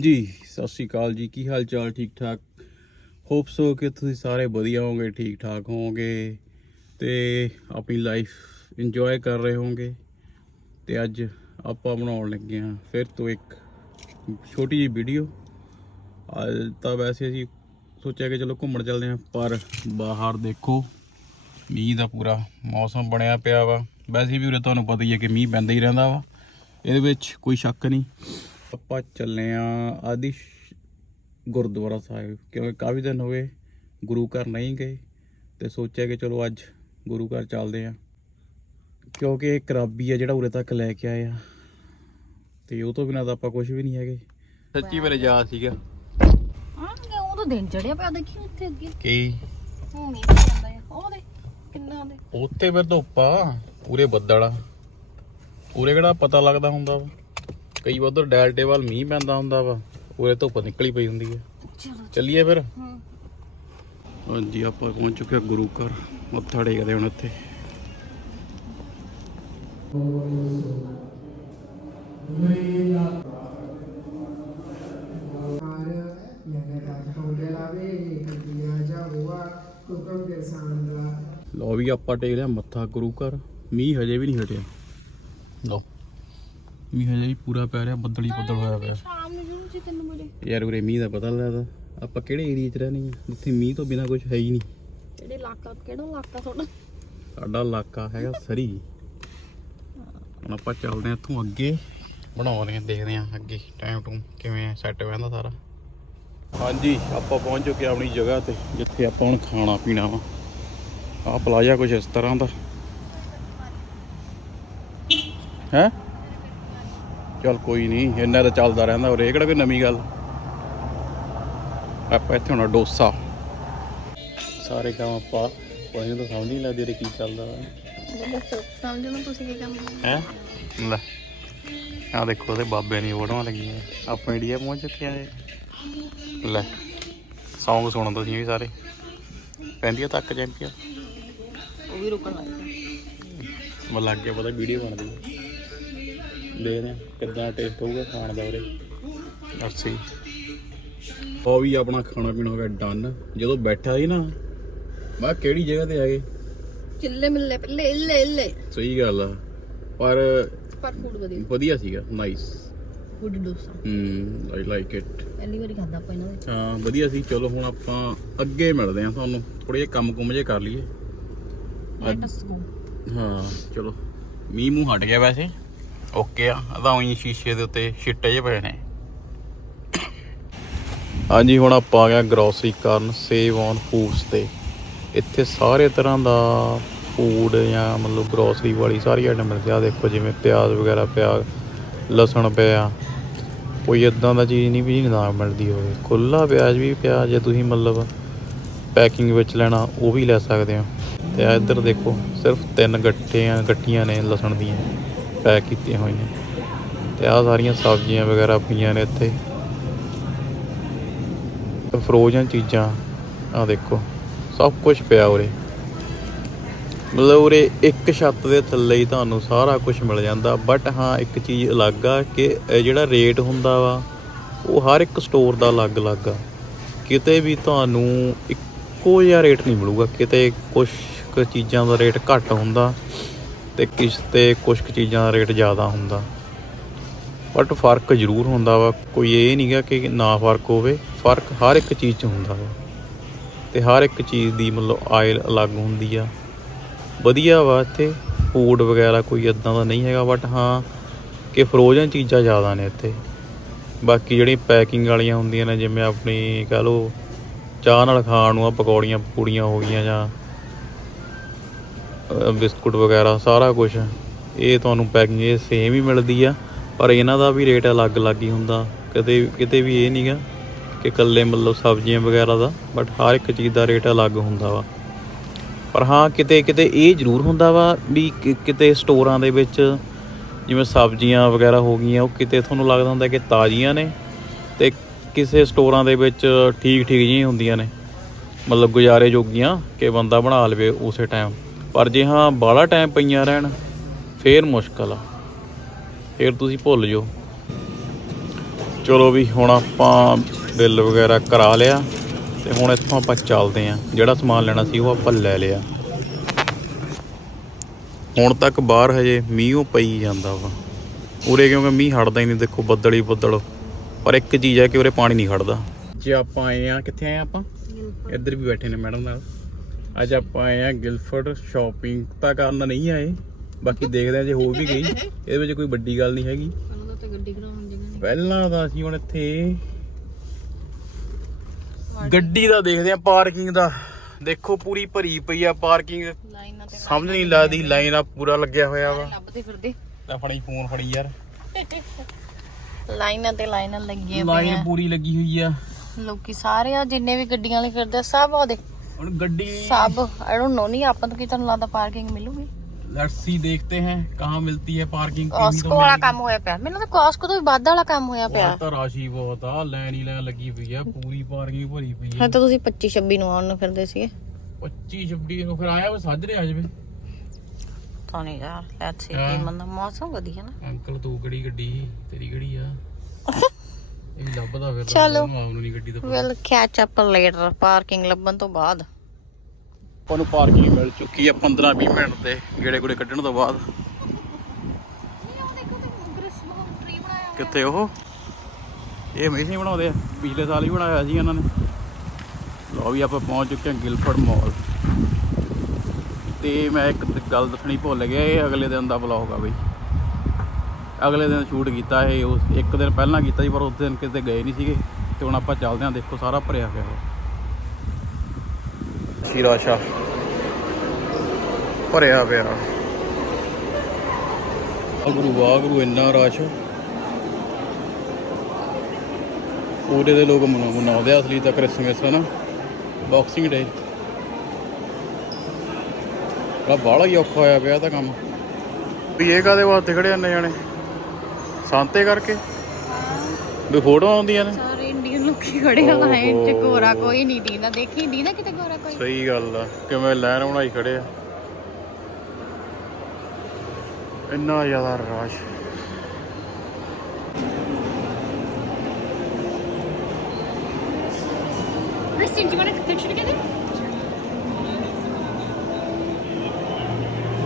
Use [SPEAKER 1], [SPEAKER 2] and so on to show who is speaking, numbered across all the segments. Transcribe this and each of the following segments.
[SPEAKER 1] ਜੀ, ਸਤਿ ਸ਼੍ਰੀ ਅਕਾਲ ਜੀ। ਕੀ ਹਾਲ ਚਾਲ, ਠੀਕ ਠਾਕ? ਹੋਪ ਸੋ ਕਿ ਤੁਸੀਂ ਸਾਰੇ ਵਧੀਆ ਹੋਵੋਗੇ, ਠੀਕ ਠਾਕ ਹੋਵੋਗੇ ਤੇ ਆਪਣੀ ਲਾਈਫ ਇੰਜੋਏ ਕਰ ਰਹੇ ਹੋਵੋਗੇ। ਤੇ ਅੱਜ ਆਪਾਂ ਬਣਾਉਣ ਲੱਗੇ ਹਾਂ ਫਿਰ ਤੋਂ ਇੱਕ ਛੋਟੀ ਜਿਹੀ ਵੀਡੀਓ ਅੱਜ ਤਾਂ ਵੈਸੇ ਅਸੀਂ ਸੋਚਿਆ ਕਿ ਚਲੋ ਘੁੰਮਣ ਚੱਲਦੇ ਹਾਂ, ਪਰ ਬਾਹਰ ਦੇਖੋ, ਮੀਂਹ ਦਾ ਪੂਰਾ ਮੌਸਮ ਬਣਿਆ ਪਿਆ ਵਾ। ਵੈਸੇ ਵੀ ਉਰੇ ਤੁਹਾਨੂੰ ਪਤਾ ਹੀ ਹੈ ਕਿ ਮੀਂਹ ਪੈਂਦਾ ਹੀ ਰਹਿੰਦਾ ਵਾ। ਇਹਦੇ ਵਿੱਚ ਕੋਈ ਸ਼ੱਕ ਨਹੀਂ। ਆਪਾਂ ਚੱਲੇ ਆ ਆਦਿਸ਼ ਗੁਰਦੁਆਰਾ ਸਾਹਿਬ ਕਿਉਂਕਿ ਕਾਫੀ ਦਿਨ ਹੋ ਗਏ ਗੁਰੂ ਘਰ ਨਹੀਂ ਗਏ ਤੇ ਸੋਚਿਆ ਕਿ ਚਲੋ ਅੱਜ ਗੁਰੂ ਘਰ ਚੱਲਦੇ ਆ। ਕਿਉਂਕਿ ਇਹ ਕਰਾਬੀ ਆ ਜਿਹੜਾ ਉਰੇ ਤੱਕ ਲੈ ਕੇ ਆਏ ਆ ਤੇ ਉਹ ਤੋਂ ਬਿਨਾਂ ਤਾਂ ਆਪਾਂ ਕੁਝ ਵੀ ਨਹੀਂ ਹੈਗੇ। ਸੱਚੀ ਮੇਰੇ ਯਾਦ ਸੀਗਾ।
[SPEAKER 2] ਉਹ ਤਾਂ ਦਿਨ ਚੜਿਆ ਪਿਆ ਦੇਖੀ ਉੱਥੇ ਅੱਗੇ।
[SPEAKER 1] ਕਿ?
[SPEAKER 2] ਹੁਣ ਨਹੀਂ ਜਾਂਦਾ ਆ ਉਹ ਦੇ ਕਿੰਨਾ ਦੇ
[SPEAKER 1] ਉੱਤੇ ਫਿਰ ਧੁੱਪਾ ਪੂਰੇ ਬੱਦਲ ਆ। ਪੂਰੇ ਕਿਹੜਾ ਪਤਾ ਲੱਗਦਾ ਹੁੰਦਾ ਵਾ। ਕਈ ਵਾਰ ਉਧਰ ਡੈਲਟੇ ਵੱਲ ਮੀਂਹ ਪੈਂਦਾ ਹੁੰਦਾ ਵਾ, ਉਰੇ ਧੁੱਪ ਨਿਕਲੀ ਪਈ ਹੁੰਦੀ ਹੈ ਚੱਲੀਏ ਫਿਰ। ਹਾਂਜੀ, ਆਪਾਂ ਪਹੁੰਚ ਚੁੱਕੇ ਹਾਂ ਗੁਰੂ ਘਰ, ਮੱਥਾ ਟੇਕਦੇ ਹੁਣ ਇੱਥੇ। ਲੋ ਵੀ ਆਪਾਂ ਟੇਕ ਲਿਆ ਮੱਥਾ ਗੁਰੂ ਘਰ, ਮੀਂਹ ਹਜੇ ਵੀ ਨਹੀਂ ਹਟਿਆ। ਲੋ ਮੀਂਹ ਹਜੇ ਵੀ ਪੂਰਾ ਪੈ ਰਿਹਾ ਬੱਦਲ ਹੀ ਬੱਦਲ ਹੋਇਆ ਪਿਆ।
[SPEAKER 2] ਸ਼ਾਮ ਨੂੰ ਜਰੂਰ ਜੀ ਤੈਨੂੰ ਮਿਲੇ।
[SPEAKER 1] ਯਾਰ ਉਰੇ ਮੀਂਹ ਦਾ ਪਤਾ ਲੱਗਦਾ। ਆਪਾਂ ਕਿਹੜੇ ਏਰੀਆ 'ਚ ਰਹਿੰਦੇ ਹਾਂ? ਜਿੱਥੇ ਮੀਂਹ ਤੋਂ ਬਿਨਾ ਕੁਝ ਹੈ ਹੀ ਨਹੀਂ।
[SPEAKER 2] ਕਿਹੜੇ ਇਲਾਕਾ ਕਿਹੜਾ ਇਲਾਕਾ ਤੁਹਾਡਾ?
[SPEAKER 1] ਸਾਡਾ ਇਲਾਕਾ ਹੈਗਾ ਸਰੀ। ਹੁਣ ਆਪਾਂ ਚੱਲਦੇ ਹਾਂ ਇੱਥੋਂ ਅੱਗੇ। ਬਣਾਉਂਦੇ ਹਾਂ ਦੇਖਦੇ ਹਾਂ ਅੱਗੇ ਟਾਈਮ ਟੂ ਕਿਵੇਂ ਸੈੱਟ ਬਹਿੰਦਾ ਸਾਰਾ। ਹਾਂਜੀ ਆਪਾਂ ਪਹੁੰਚ ਚੁੱਕੇ ਆਪਣੀ ਜਗ੍ਹਾ ਤੇ ਜਿੱਥੇ ਆਪਾਂ ਹੁਣ ਖਾਣਾ ਪੀਣਾ ਵਾ। ਆਹ ਪਲਾਜ਼ਾ ਕੁਝ ਇਸ ਤਰ੍ਹਾਂ ਦਾ। ਹੈ? ਚਲ ਕੋਈ ਨਹੀਂ ਇੰਨਾ ਤਾਂ ਚੱਲਦਾ ਰਹਿੰਦਾ। ਔਰ ਇਹ ਕਿਹੜਾ ਕੋਈ ਨਵੀਂ ਗੱਲ? ਆਪਾਂ ਇੱਥੇ ਹੁਣ ਡੋਸਾ। ਸਾਰੇ ਕੰਮ ਆਪਾਂ ਕੋਈ ਤਾਂ ਸਮਝ ਨਹੀਂ ਲੱਗਦੀ ਰੇ ਕੀ ਚੱਲਦਾ।
[SPEAKER 2] ਦੱਸੋ ਸਮਝਣਾ ਤੁਸੀਂ ਕੀ ਕੰਮ
[SPEAKER 1] ਹੈ? ਲੈ ਆ ਦੇਖੋ ਉਹਦੇ ਬਾਬੇ ਦੀਆਂ ਫੋਟੋਆਂ ਲੱਗੀਆਂ। ਆਪਾਂ ਇੰਡੀਆ ਪਹੁੰਚ ਚੁੱਕੇ ਆ ਲੈ ਸੌਂਗ ਸੁਣੋ ਤੁਸੀਂ ਵੀ ਸਾਰੇ। ਪੈਂਦੀਆਂ ਤੱਕ ਚੈਂਪੀਅਨ
[SPEAKER 2] ਉਹ ਵੀ ਰੁਕਣ ਲੱਗ ਗਿਆ
[SPEAKER 1] ਮੈਂ ਲੱਗ ਗਿਆ ਪਤਾ ਵੀਡੀਓ ਬਣਦੀ। ਹੈ ਦੇਖਦੇ ਆ ਕਿੱਦਾਂ ਟੇਸਟ ਹੋਊਗਾ ਖਾਣ ਦਾ ਉਰੇ। ਅੱਛੀ ਉਹ ਵੀ ਆਪਣਾ ਖਾਣਾ ਪੀਣਾ ਹੋ ਗਿਆ ਡਨ ਜਦੋਂ ਬੈਠਾ ਸੀ ਨਾ ਮੈਂ ਕਿਹਾ ਕਿਹੜੀ ਜਗ੍ਹਾ ਤੇ ਆ ਗਏ?
[SPEAKER 2] ਚਿੱਲੇ ਮਿੱਲੇ ਪੱਲੇ ਇੱਲੇ ਇੱਲੇ।
[SPEAKER 1] ਸਹੀ ਗੱਲ ਆ। ਪਰ
[SPEAKER 2] ਪਰ ਫੂਡ ਵਧੀਆ।
[SPEAKER 1] ਵਧੀਆ ਸੀਗਾ ਨਾਈਸ
[SPEAKER 2] ਫੂਡ ਡੋਸਾ
[SPEAKER 1] ਹੂੰ ਆਈ ਲਾਈਕ ਇਟ
[SPEAKER 2] ਪਹਿਲੀ ਵਾਰੀ ਖਾਦਾ ਆਪਾਂ ਇਹਨਾਂ ਦੇ।
[SPEAKER 1] ਹਾਂ ਵਧੀਆ ਸੀ। ਚਲੋ ਹੁਣ ਆਪਾਂ ਅੱਗੇ ਮਿਲਦੇ ਹਾਂ ਤੁਹਾਨੂੰ। ਥੋੜੇ ਜਿਹਾ ਕੰਮ ਕੁੰਮ ਜੇ ਕਰ ਲਈਏ।
[SPEAKER 2] ਲੈਟਸ ਗੋ
[SPEAKER 1] ਹਾਂ ਚਲੋ। ਮੀਂਹ ਮੂੰਹ ਹਟ ਗਿਆ ਵੈਸੇ। ਓਕੇ ਆ ਅਦਾ ਉਹੀ ਸ਼ੀਸ਼ੇ ਦੇ ਉੱਤੇ ਛਿੱਟੇ ਜਿਹੇ ਪਏ ਨੇ। ਹਾਂਜੀ, ਹੁਣ ਆਪਾਂ ਆ ਗਿਆ ਗਰੋਸਰੀ ਕਰਨ ਸੇਵ ਔਨ ਫੂਡਸ ਤੇ। ਇੱਥੇ ਸਾਰੇ ਤਰ੍ਹਾਂ ਦਾ ਫੂਡ ਜਾਂ ਮਤਲਬ ਗਰੋਸਰੀ ਵਾਲੀ ਸਾਰੀ ਆਈਟਮ ਮਿਲਦੀ ਆ। ਦੇਖੋ, ਜਿਵੇਂ ਪਿਆਜ਼ ਵਗੈਰਾ ਪਿਆ, ਲਸਣ ਪਿਆ। ਕੋਈ ਇਦਾਂ ਦਾ ਚੀਜ਼ ਨਹੀਂ ਵੀ ਨਾ ਮਿਲਦੀ ਹੋਵੇ। ਖੁੱਲਾ ਪਿਆਜ਼ ਵੀ ਪਿਆ, ਜੇ ਤੁਸੀਂ ਮਤਲਬ ਪੈਕਿੰਗ ਵਿੱਚ ਲੈਣਾ, ਉਹ ਵੀ ਲੈ ਸਕਦੇ ਹੋ ਤੇ ਆ ਇੱਧਰ ਦੇਖੋ, ਸਿਰਫ ਤਿੰਨ ਗੱਟੀਆਂ ਗੱਟੀਆਂ ਨੇ ਲਸਣ ਦੀਆਂ। ਪੈਕ ਕੀਤੀਆਂ ਹੋਈਆਂ। ਤੇ ਆਹ ਸਾਰੀਆਂ ਸਬਜ਼ੀਆਂ ਵਗੈਰਾ ਪਈਆਂ ਨੇ ਇੱਥੇ। ਫਰੋਜ਼ਨ ਚੀਜ਼ਾਂ ਆ ਦੇਖੋ, ਸਭ ਕੁਝ ਪਿਆ ਉਰੇ। ਮਤਲਬ ਉਰੇ ਇੱਕ ਛੱਤ ਦੇ ਥੱਲੇ ਹੀ ਤੁਹਾਨੂੰ ਸਾਰਾ ਕੁਝ ਮਿਲ ਜਾਂਦਾ ਬਟ ਹਾਂ, ਇੱਕ ਚੀਜ਼ ਅਲੱਗ ਆ ਕਿ ਜਿਹੜਾ ਰੇਟ ਹੁੰਦਾ ਵਾ, ਉਹ ਹਰ ਇੱਕ ਸਟੋਰ ਦਾ ਅਲੱਗ-ਅਲੱਗ ਆ। ਕਿਤੇ ਵੀ ਤੁਹਾਨੂੰ ਇੱਕੋ ਜਿਹਾ ਰੇਟ ਨਹੀਂ ਮਿਲੂਗਾ, ਕਿਤੇ ਕੁਝ ਕੁ ਚੀਜ਼ਾਂ ਦਾ ਰੇਟ ਘੱਟ ਹੁੰਦਾ। ਤੇ ਕਿਸ ਤੇ ਕੁਝ ਕੁ ਚੀਜ਼ਾਂ ਦਾ ਰੇਟ ਜ਼ਿਆਦਾ ਹੁੰਦਾ। ਬਟ ਫ਼ਰਕ ਜ਼ਰੂਰ ਹੁੰਦਾ ਵਾ। ਕੋਈ ਇਹ ਨਹੀਂ ਗਾ ਕਿ ਨਾ ਫ਼ਰਕ ਹੋਵੇ। ਫ਼ਰਕ ਹਰ ਇੱਕ ਚੀਜ਼ 'ਚ ਹੁੰਦਾ ਵਾ। ਤੇ ਹਰ ਇੱਕ ਚੀਜ਼ ਦੀ ਮਤਲਬ ਆਇਲ ਅਲੱਗ ਹੁੰਦੀ ਆ। ਵਧੀਆ ਵਾ ਇੱਥੇ। ਫੂਡ ਵਗੈਰਾ ਕੋਈ ਇਦਾਂ ਦਾ ਨਹੀਂ ਹੈਗਾ। ਬਟ ਹਾਂ, ਕਿ ਫਰੋਜ਼ਨ ਚੀਜ਼ਾਂ ਜ਼ਿਆਦਾ ਨੇ ਇੱਥੇ। ਬਾਕੀ ਜਿਹੜੀ ਪੈਕਿੰਗ ਵਾਲੀਆਂ ਹੁੰਦੀਆਂ ਨੇ, ਜਿਵੇਂ ਆਪਣੀ ਕਹ ਲਓ ਚਾਹ ਨਾਲ ਖਾਣ ਨੂੰ ਆ ਪਕੌੜੀਆਂ ਪਕੂੜੀਆਂ ਹੋ ਗਈਆਂ ਜਾਂ ਬਿਸਕੁਟ ਵਗੈਰਾ, ਸਾਰਾ ਕੁਝ ਇਹ ਤੁਹਾਨੂੰ ਪੈਕਿੰਗ, ਇਹ ਸੇਮ ਹੀ ਮਿਲਦੀ ਆ, ਪਰ ਇਹਨਾਂ ਦਾ ਵੀ ਰੇਟ ਅਲੱਗ-ਅਲੱਗ ਹੀ ਹੁੰਦਾ। ਕਦੇ, ਕਿਤੇ ਵੀ ਇਹ ਨਹੀਂਗਾ ਕਿ ਇਕੱਲੇ ਮਤਲਬ ਸਬਜ਼ੀਆਂ ਵਗੈਰਾ ਦਾ ਬਟ ਹਰ ਇੱਕ ਚੀਜ਼ ਦਾ ਰੇਟ ਅਲੱਗ ਹੁੰਦਾ ਵਾ। ਪਰ ਹਾਂ, ਕਿਤੇ ਕਿਤੇ ਇਹ ਜ਼ਰੂਰ ਹੁੰਦਾ ਵਾ ਵੀ ਕਿਤੇ ਸਟੋਰਾਂ ਦੇ ਵਿੱਚ ਜਿਵੇਂ ਸਬਜ਼ੀਆਂ ਵਗੈਰਾ ਹੋ ਗਈਆਂ, ਉਹ ਕਿਤੇ ਤੁਹਾਨੂੰ ਲੱਗਦਾ ਹੁੰਦਾ ਕਿ ਤਾਜ਼ੀਆਂ ਨੇ ਤੇ ਕਿਸੇ ਸਟੋਰਾਂ ਦੇ ਵਿੱਚ ਠੀਕ ਠੀਕ ਜਿਹੀਆਂ ਹੁੰਦੀਆਂ ਨੇ। ਮਤਲਬ ਗੁਜ਼ਾਰੇ ਜੋਗੀਆਂ ਕਿ ਬੰਦਾ ਬਣਾ ਲਵੇ ਉਸੇ ਟਾਈਮ ਪਰ ਜੇ ਹਾਂ ਬਾਹਲਾ ਟਾਈਮ ਪਈਆਂ ਰਹਿਣ ਫੇਰ ਮੁਸ਼ਕਲ ਆ। ਫੇਰ ਤੁਸੀਂ ਭੁੱਲ ਜਾਓ। ਚਲੋ ਵੀ ਹੁਣ ਆਪਾਂ ਬਿੱਲ ਵਗੈਰਾ ਕਰਾ ਲਿਆ ਤੇ ਹੁਣ ਇੱਥੋਂ ਆਪਾਂ ਚੱਲਦੇ ਆਂ। ਜਿਹੜਾ ਸਮਾਨ ਲੈਣਾ ਸੀ ਉਹ ਆਪਾਂ ਲੈ ਲਿਆ। ਹੁਣ ਤੱਕ ਬਾਹਰ ਹਜੇ ਮੀਂਹੋਂ ਪਈ ਜਾਂਦਾ ਵਾ। ਉਰੇ ਕਿਉਂਕਿ ਮੀਂਹ ਹਟਦਾ ਹੀ ਨਹੀਂ ਦੇਖੋ ਬੱਦਲ ਹੀ ਬੱਦਲ। ਪਰ ਇੱਕ ਚੀਜ਼ ਹੈ ਕਿ ਉਰੇ ਪਾਣੀ ਨਹੀਂ ਖੜਦਾ ਜੇ ਆਪਾਂ ਆਏ ਆ ਕਿੱਥੇ ਆਏ ਆਪਾਂ? ਇੱਧਰ ਵੀ ਬੈਠੇ ਨੇ ਮੈਡਮ ਨਾਲ। ਅੱਜ ਆਪਾਂ ਆਏ ਆ ਗਿਲਫਰਡ ਸ਼ਾਪਿੰਗ ਤਾਂ ਕਰਨ ਨਹੀਂ ਆਏ ਬਾਕੀ ਦੇਖਦੇ ਆ ਜੇ ਹੋ ਵੀ ਗਈ। ਇਹਦੇ ਵਿੱਚ ਕੋਈ ਵੱਡੀ ਗੱਲ ਨਹੀਂ ਹੈਗੀ।
[SPEAKER 2] ਪਹਿਲਾਂ ਤਾਂ ਗੱਡੀ ਕਰਾਉਣ ਜਗ੍ਹਾ
[SPEAKER 1] ਪਹਿਲਾਂ ਤਾਂ ਅਸੀਂ ਹੁਣ ਇੱਥੇ ਗੱਡੀ ਦਾ ਦੇਖਦੇ ਆ ਪਾਰਕਿੰਗ ਦਾ। ਦੇਖੋ ਪੂਰੀ ਭਰੀ ਪਈ ਆ ਪਾਰਕਿੰਗ।
[SPEAKER 2] ਲਾਈਨਾਂ
[SPEAKER 1] ਸਮਝ ਨਹੀਂ ਲੱਗਦੀ ਲਾਈਨ ਆ ਪੂਰਾ ਲੱਗਿਆ ਹੋਇਆ ਵਾ।
[SPEAKER 2] ਲੱਭਦੇ ਫਿਰਦੇ।
[SPEAKER 1] ਤਾਂ ਫੜੀ ਫੋਨ ਫੜੀ ਯਾਰ।
[SPEAKER 2] ਲਾਈਨਾਂ ਤੇ ਲਾਈਨਾਂ ਲੱਗੀਆਂ
[SPEAKER 1] ਲਾਈਨ
[SPEAKER 2] ਪਈਆਂ।
[SPEAKER 1] ਪੂਰੀ ਲੱਗੀ ਹੋਈ ਆ।
[SPEAKER 2] ਲੋਕੀ ਸਾਰੇ ਆ ਜਿੰਨੇ ਵੀ ਗੱਡੀਆਂ ਵਾਲੇ ਫਿਰਦੇ ਸਭ ਉਹਦੇ
[SPEAKER 1] ਹੁਣ ਗੱਡੀ
[SPEAKER 2] ਸਭ ਆਈ ਡੋਨਟ ਨੋ ਨਹੀਂ ਆਪਾਂ ਨੂੰ ਕੀ ਤੁਹਾਨੂੰ ਲੱਗਦਾ ਪਾਰਕਿੰਗ ਮਿਲੂਗੀ
[SPEAKER 1] लेट्स सी देखते हैं कहाँ मिलती है पार्किंग
[SPEAKER 2] ਕਾਸਕੋ ਵਾਲਾ ਕੰਮ ਹੋਇਆ ਪਿਆ ਮੈਨੂੰ ਤਾਂ ਕਾਸਕੋ ਤੋਂ ਵੀ ਵੱਧ ਵਾਲਾ ਕੰਮ ਹੋਇਆ ਪਿਆ
[SPEAKER 1] ਤਾਂ ਰਾਸ਼ੀ ਬਹੁਤ ਆ ਲਾਈਨ ਹੀ ਲਾਈਨ ਲੱਗੀ ਪਈ ਆ ਪੂਰੀ ਪਾਰਕਿੰਗ ਭਰੀ ਪਈ
[SPEAKER 2] ਹਾਂ
[SPEAKER 1] ਆ
[SPEAKER 2] ਤਾਂ ਤੁਸੀਂ 25 26 ਨੂੰ ਆਉਣ ਨੂੰ ਫਿਰਦੇ ਸੀਗੇ
[SPEAKER 1] 25 26 ਨੂੰ ਫਿਰ ਆਇਆ ਵਾ ਸਾਜਰੇ ਆ ਜਾਵੇ
[SPEAKER 2] ਤਾਂ ਨਹੀਂ ਯਾਰ ਲੈਟਸ ਸੀ
[SPEAKER 1] ਹਾਂ।
[SPEAKER 2] ਕੀ ਮੰਦਾ ਮੌਸਮ ਵਧੀਆ ਨਾ
[SPEAKER 1] ਅੰਕਲ ਤੂੰ ਕਿਹੜੀ ਗੱਡੀ ਤੇਰੀ ਕਿਹੜੀ ਆ ਇਹ ਲੱਭਦਾ ਫਿਰ
[SPEAKER 2] ਚਲੋ।
[SPEAKER 1] ਨੂੰ ਨਹੀਂ ਗੱਡੀ ਤੋਂ
[SPEAKER 2] will catch up later parking ਲੱਭਣ ਤੋਂ ਬਾਅਦ।
[SPEAKER 1] ਆਪਾਂ ਨੂੰ ਪਾਰਕਿੰਗ ਮਿਲ ਚੁੱਕੀ ਆ 15 20 ਮਿੰਟ ਤੇ ਗੇੜੇ ਗੁੜੇ ਕੱਢਣ ਤੋਂ ਬਾਅਦ। ਕਿੱਥੇ ਉਹ? ਇਹ ਹਮੇਸ਼ਾ ਹੀ ਬਣਾਉਂਦੇ ਆ ਪਿਛਲੇ ਸਾਲ ਹੀ ਬਣਾਇਆ ਸੀ ਇਹਨਾਂ ਨੇ। ਵੀ ਆਪਾਂ ਪਹੁੰਚ ਚੁੱਕੇ ਹਾਂ ਗਿਲਫਰਡ ਮਾਲ। ਤੇ ਮੈਂ ਇੱਕ ਗੱਲ ਦੱਸਣੀ ਭੁੱਲ ਗਿਆ ਇਹ ਅਗਲੇ ਦਿਨ ਦਾ ਵਲੌਗ ਆ ਬਈ। ਅਗਲੇ ਦਿਨ ਸ਼ੂਟ ਕੀਤਾ ਇਹ ਉਸ ਇੱਕ ਦਿਨ ਪਹਿਲਾਂ ਕੀਤਾ ਸੀ ਪਰ ਉਸ ਦਿਨ ਕਿਤੇ ਗਏ ਨਹੀਂ ਸੀਗੇ। ਤੇ ਹੁਣ ਆਪਾਂ ਚੱਲਦੇ ਹਾਂ ਦੇਖੋ ਸਾਰਾ ਭਰਿਆ ਪਿਆ ਵਾ ਸ਼ੀਰਾਸ਼ਾ ਭਰਿਆ ਪਿਆ। ਵਾਹਿਗੁਰੂ ਵਾਹਿਗੁਰੂ ਇੰਨਾ ਰਸ਼। ਪੂਰੇ ਦੇ ਲੋਕ ਮਨਾ- ਮਨਾਉਂਦੇ ਆ ਅਸਲੀ ਤਾਂ ਕ੍ਰਿਸਮਸ ਹੈ ਨਾ ਬਾਕਸਿੰਗ ਡੇ ਬੜਾ ਬਾਹਲਾ ਹੀ ਔਖਾ ਹੋਇਆ ਪਿਆ ਤਾਂ ਕੰਮ। ਵੀ ਇਹ ਕਾਦੇ ਵਾਸਤੇ ਖੜੇ ਨੇ ਜਾਣੇ? ਸੰਤੇ ਕਰਕੇ? ਵੀ ਫੋਟੋ ਆਉਂਦੀਆਂ ਨੇ?
[SPEAKER 2] ਸਾਰੇ ਇੰਡੀਅਨ ਲੋਕੀ ਖੜੇ ਆ ਲਾਈਨ ਚ। ਗੋਰਾ ਕੋਈ ਨਹੀਂ ਦੀਦਾ ਦੇਖੀ ਦੀ ਨਾ ਕਿਤੇ ਗੋਰਾ ਕੋਈ?
[SPEAKER 1] ਸਹੀ ਗੱਲ ਆ ਕਿਵੇਂ ਲਾਈਨ ਬਣਾਈ ਖੜੇ ਆ। ਇੰਨਾ ਜ਼ਿਆਦਾ rush.
[SPEAKER 2] Kristen, do you want to take a picture together?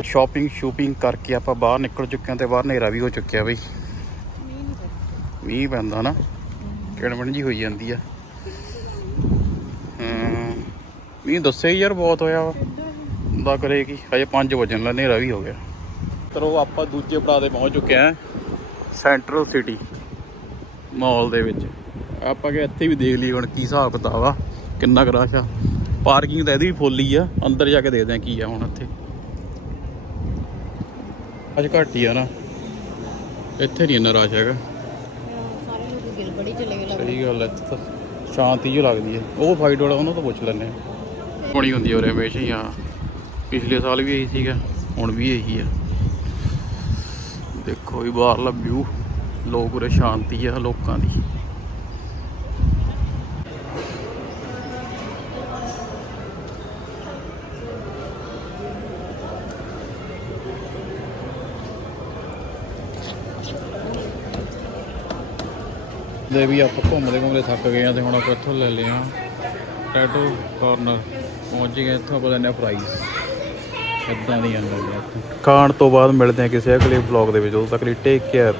[SPEAKER 1] Shopping ਸ਼ੂਪਿੰਗ ਕਰਕੇ ਆਪਾਂ ਬਾਹਰ ਨਿਕਲ ਚੁੱਕੇ ਹਾਂ ਤੇ ਬਾਹਰ ਹਨੇਰਾ ਵੀ ਹੋ ਚੁੱਕਿਆ ਬਈ। ਮੀਂਹ ਪੈਂਦਾ ਨਾ ਕਿਣਮਣ ਜੀ ਹੋਈ ਜਾਂਦੀ ਆ। ਹਾਂ, ਮੀਂਹ ਦੱਸਿਆ ਹੀ ਯਾਰ ਬਹੁਤ ਹੋਇਆ ਵਾ। ਦਾ ਕਰੇ ਕੀ, ਹਜੇ 5 ਵਜਣ ਲਾ ਹਨੇਰਾ ਵੀ ਹੋ ਗਿਆ। ਚਲੋ ਆਪਾਂ ਦੂਜੇ ਪੜਾ ਤੇ ਪਹੁੰਚ ਚੁੱਕੇ ਹਾਂ ਸੈਂਟਰਲ ਸਿਟੀ ਮਾਲ ਦੇ ਵਿੱਚ। ਆਪਾਂ ਕਿ ਇੱਥੇ ਵੀ ਦੇਖ ਲਈ ਹੁਣ ਕੀ ਹਿਸਾਬ ਕਿਤਾਬ ਆ, ਕਿੰਨਾ ਕੁ ਰਸ਼ ਆ। ਪਾਰਕਿੰਗ ਤਾਂ ਇਹਦੀ ਵੀ ਫੁੱਲ ਹੀ ਆ, ਅੰਦਰ ਜਾ ਕੇ ਦੇਖਦੇ ਆ ਕੀ ਆ ਹੁਣ ਇੱਥੇ। ਅੱਜ ਘੱਟ ਹੀ ਆ ਨਾ। ਇੱਥੇ ਨਹੀਂ ਇੰਨਾ ਰਸ਼ ਹੈਗਾ।
[SPEAKER 2] ਬੜੀ ਚਲੇ ਗਏ
[SPEAKER 1] ਸਹੀ ਗੱਲ ਹੈ ਇੱਥੇ ਤਾਂ ਸ਼ਾਂਤੀ ਜਿਹੀ ਲੱਗਦੀ ਹੈ। ਉਹ ਫਾਈਟ ਵਾਲਾ ਉਹਨਾਂ ਤੋਂ ਪੁੱਛ ਲੈਂਦੇ ਆ ਬਣੀ ਹੁੰਦੀ ਹੈ ਉਰੇ ਹਮੇਸ਼ਾ ਹੀ ਹਾਂ। ਪਿਛਲੇ ਸਾਲ ਵੀ ਇਹੀ ਸੀਗਾ ਹੁਣ ਵੀ ਇਹੀ ਆ ਦੇਖੋ ਵੀ ਬਾਹਰਲਾ ਵਿਊ ਲੋਕ ਉਰੇ ਸ਼ਾਂਤੀ ਆ ਲੋਕਾਂ ਦੀ। ਦੇ ਵੀ ਆਪਾਂ ਘੁੰਮਦੇ ਘੁੰਮਦੇ ਥੱਕ ਗਏ ਆ ਤੇ ਹੁਣ ਆਪਾਂ ਇੱਥੋਂ ਲੈ ਲਿਆ ਟੈਟੂ ਕਾਰਨਰ ਪਹੁੰਚ ਗਏ ਇੱਥੋਂ ਆਪਾਂ ਲੈਣੇ ਫਰਾਈਜ਼ ਇਦਾਂ ਦੀਆਂ ਮਿਲਦੀਆਂ ਇੱਥੇ। ਖਾਣ ਤੋਂ ਬਾਅਦ ਮਿਲਦੇ ਆ ਕਿਸੇ ਅਗਲੇ ਵਲੌਗ ਦੇ ਵਿੱਚ। ਉਦੋਂ ਤੱਕ ਲਈ ਟੇਕ ਕੇਅਰ